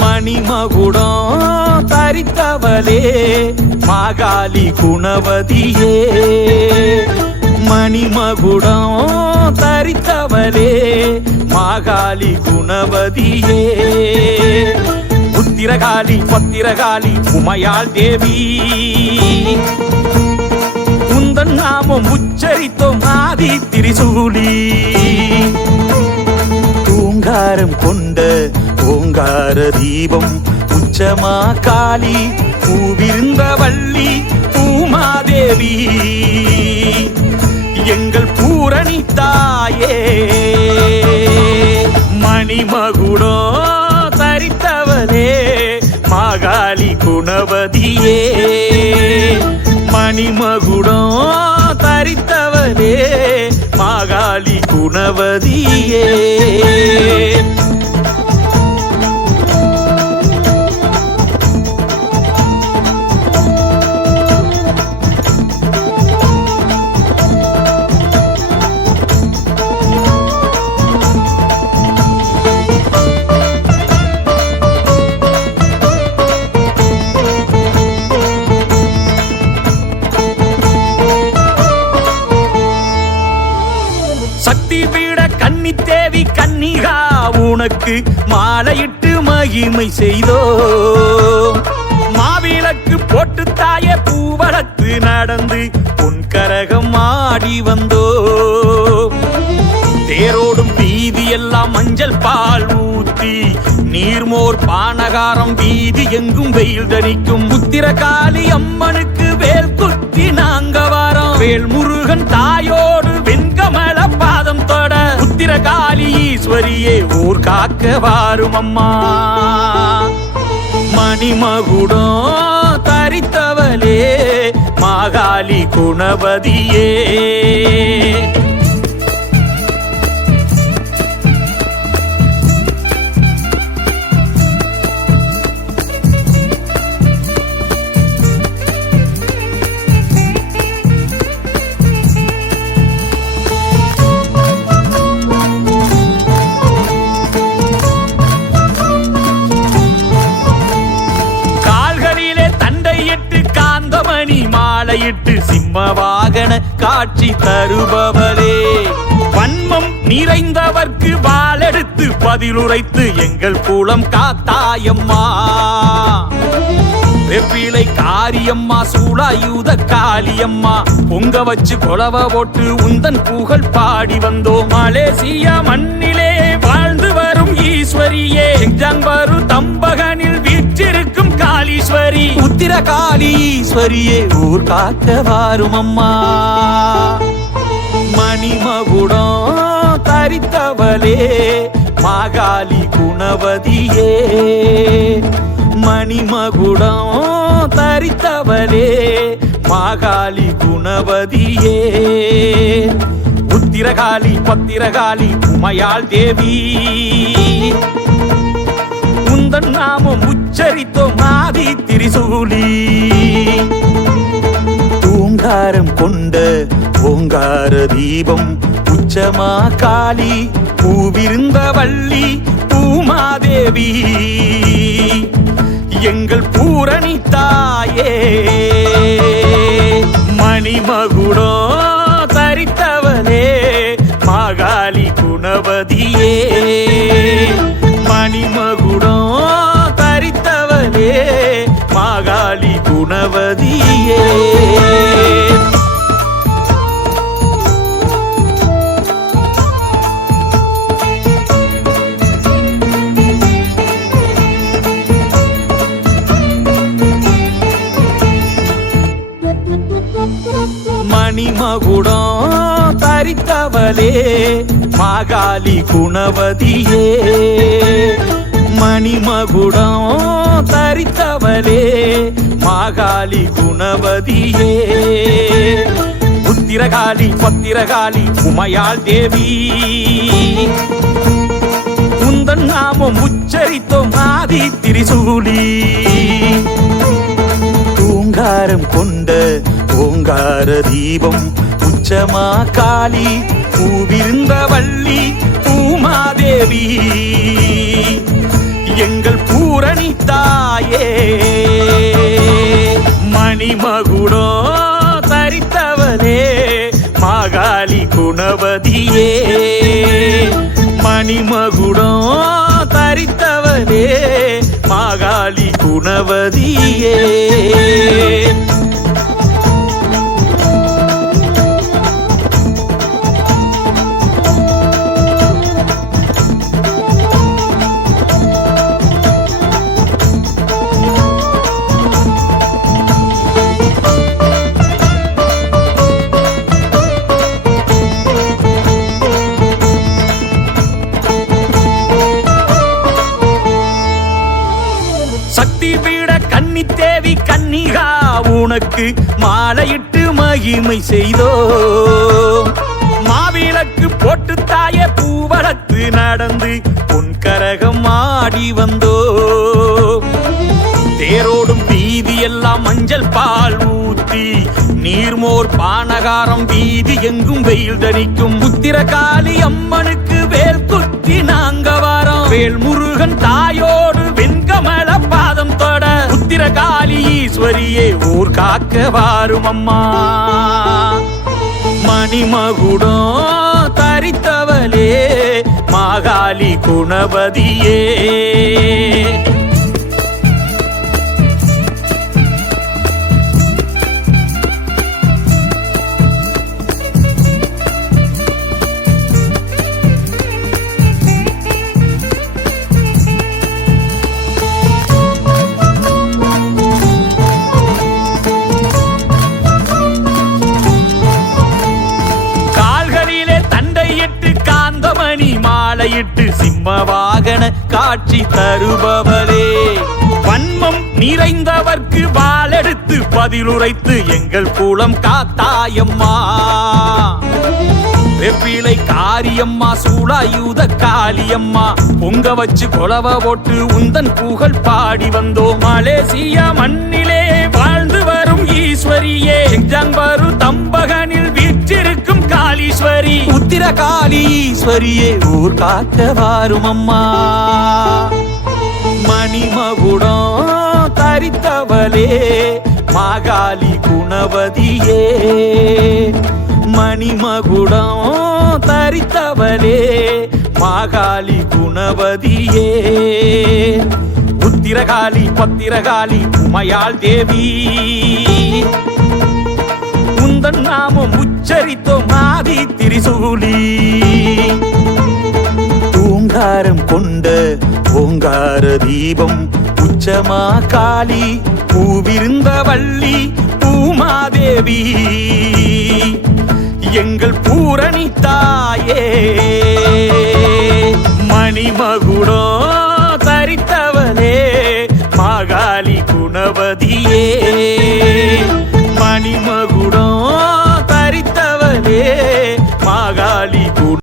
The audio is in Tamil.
மணிமகுடம் தரித்தவளே மாகாளி குணவதியே. மணிமகுடம் தரித்தவளே மாகாளி குணவதியே. புத்திரகாளி பத்திரகாளி உமையாள் தேவி. உந்தன் நாமம் உச்சரித்தோம் ஆதி திரிசூலி. தூங்காரம் கொண்ட ஓங்கார தீபம் உச்சமா காளி பூவிருந்த வள்ளி பூமாதேவி. எங்கள் பூரணி தாயே மணிமகுடோ தரித்தவளே மாகாளி குணவதியே. மணிமகுடோ தரித்தவளே மாகாளி குணவதியே. கன்னி தேவி கன்னிகா உனக்கு மாலையிட்டு மகிமை செய்தோ. மாவிளக்கு போட்டு தாய பூவளத்து நடந்து பொன் கரகம் ஆடி வந்தோ. தேரோடும் வீதி எல்லாம் மஞ்சள் பால் ஊத்தி நீர்மோர் பானகாரம் வீதி எங்கும் வெயில் தணிக்கும் புத்திரகாளி அம்மனுக்கு வேல் குத்தி நாங்க வாரம். வேல் முருகன் தாயோ காளி ஈஸ்வரியே ஊர் காக்க வாரும் அம்மா மணிமகுடம் தரித்தவளே மாகாளி குணபதியே. தலையிட்டு சிம்ம வாகன காட்சி தருபவரே. வன்மம் நிறைந்தவர்க்கு வாளெடுத்து பதிலுரைத்து எங்கள் கூலம் காத்தாயம்மா. வெப்பிலை காரியம்மா சூளாயுத காளியம்மா. பொங்க வச்சு கொலவ போட்டு உந்தன் புகழ் பாடி வந்தோம். மலேசியா மண்ணிலே வாழ்ந்து வரும் ஈஸ்வரியே. ஜம்பரு காளி ஈஸ்வரியே ஊர் காக்க வாரும் அம்மா மணிமகுடம் தரித்தவளே மாகாளி குணவதியே. மணிமகுடம் தரித்தவளே மாகாளி குணவதியே. உத்திரகாளி பத்திரகாளி உமையாள் தேவி. உந்தன் நாமம் உச்சரித்தோம் ஆதி திரிசூலி. தூங்காரம் கொண்ட ஓங்கார தீபம் உச்சமா காளி பூவிருந்த வள்ளி பூமாதேவி. எங்கள் பூரணி தாயே மணிமகுடோ தரித்தவனே மாகாளி குணவதியே. மணிம குணவதியே மணிமகுடம் தரித்தவளே மாகாளி குணவதியே. மணிமகுடம் தரித்தவளே மாகாளி குணவதியே. புத்திரகாளி பத்திரகாளி உமையாள் தேவி. உந்தன் நாமம் உச்சரித்தோம் ஆதி திரிசூலி. தூங்காரம் கொண்ட ஓங்கார தீபம் உச்சமா காளி பூவிருந்த வள்ளி பூமாதேவி. எங்கள் பூரணி தாயே. மணிமகுடோ தரித்தவளே மாகாளி குணவதியே. மணிமகுடோ தரித்தவளே மாகாளி குணவதியே. உனக்கு மாலையிட்டு மகிமை செய்தோ மாவிளக்கு போட்டு தாய பூவளத்து நடந்து பொன்கரகம் ஆடி வந்தோ தேரோடும் வீதி எல்லாம் மஞ்சள் பால் ஊத்தி நீர்மோர் பானகாரம் வீதி எங்கும் வெயில் தணிக்கும். உத்திரகாளி அம்மனுக்கு வேல் குத்தி நாங்க வாரம். வேல் முருகன் தாயோடு ஈஸ்வரியே ஊர் காக்க வாரும் அம்மா. மணிமகுடம் தரித்தவளே மாகாளி குணபதியே சிம்ம வாகன காட்சி தருபவரே வன்மம் நிறைந்தவர்க்கு வாளெடுத்து பதிலுரைத்து எங்கள் கூலம் காத்தாயம்மா. வெப்பிலை காரியம்மா சூளாயுத காளியம்மா. பொங்க வச்சு கொலவ போட்டு உந்தன் புகழ் பாடி வந்தோம். மலேசியா மண்ணிலே வாழ்ந்து வரும் ஈஸ்வரியே. வரும் காளீஸ்வரி உத்திர ஈஸ்வரியே ஊர் காக்க வாரும் அம்மா மணிமகுடம் தரித்தவளே மாகாளி குணவதியே. மணிமகுடம் தரித்தவளே மாகாளி குணவதியே. உத்திரகாளி பத்திரகாளி உமையாள் தேவி. தன் நாமம் உச்சரித்தோம் ஆதி திரிசூலி. தூங்காரம் கொண்ட ஓங்கார தீபம் உச்சமா காளி பூவிருந்த வள்ளி பூமாதேவி. எங்கள் பூரணி தாயே மணிமகுடோ தரித்தவளே மாகாளி குணவதியே. மணிமகுடம்